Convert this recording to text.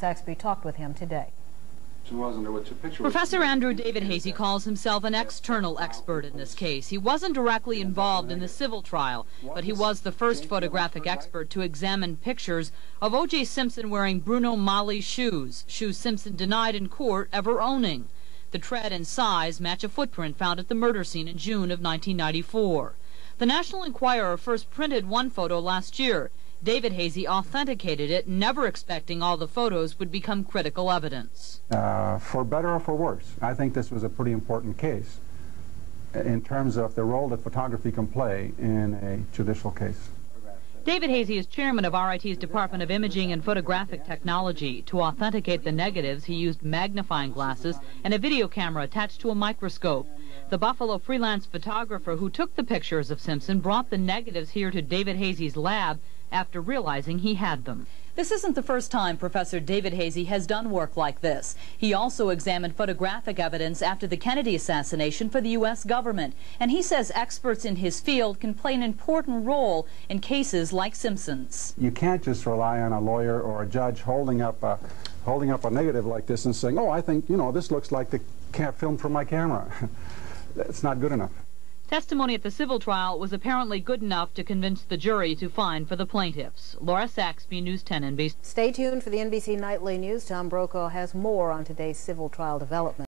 Saxby talked with him today. Professor Andrew David Hazy calls himself an external expert in this case. He wasn't directly involved in the civil trial, but he was the first photographic expert to examine pictures of OJ Simpson wearing Bruno Magli's shoes Simpson denied in court ever owning. The tread and size match a footprint found at the murder scene in June of 1994. The National Enquirer first printed one photo last year. David Hazy authenticated it, never expecting all the photos would become critical evidence. For better or for worse, I think this was a pretty important case in terms of the role that photography can play in a judicial case. David Hazy is chairman of RIT's Department of Imaging and Photographic Technology. To authenticate the negatives, he used magnifying glasses and a video camera attached to a microscope. The Buffalo freelance photographer who took the pictures of Simpson brought the negatives here to David Hazy's lab after realizing he had them. This isn't the first time Professor David Hazy has done work like this. He also examined photographic evidence after the Kennedy assassination for the U.S. government, and he says experts in his field can play an important role in cases like Simpson's. You can't just rely on a lawyer or a judge holding up a negative like this and saying, oh, I think, you know, this looks like the film from my camera. That's not good enough. Testimony at the civil trial was apparently good enough to convince the jury to find for the plaintiffs. Laura Saxby, News 10 NBC. Stay tuned for the NBC Nightly News. Tom Brokaw has more on today's civil trial development.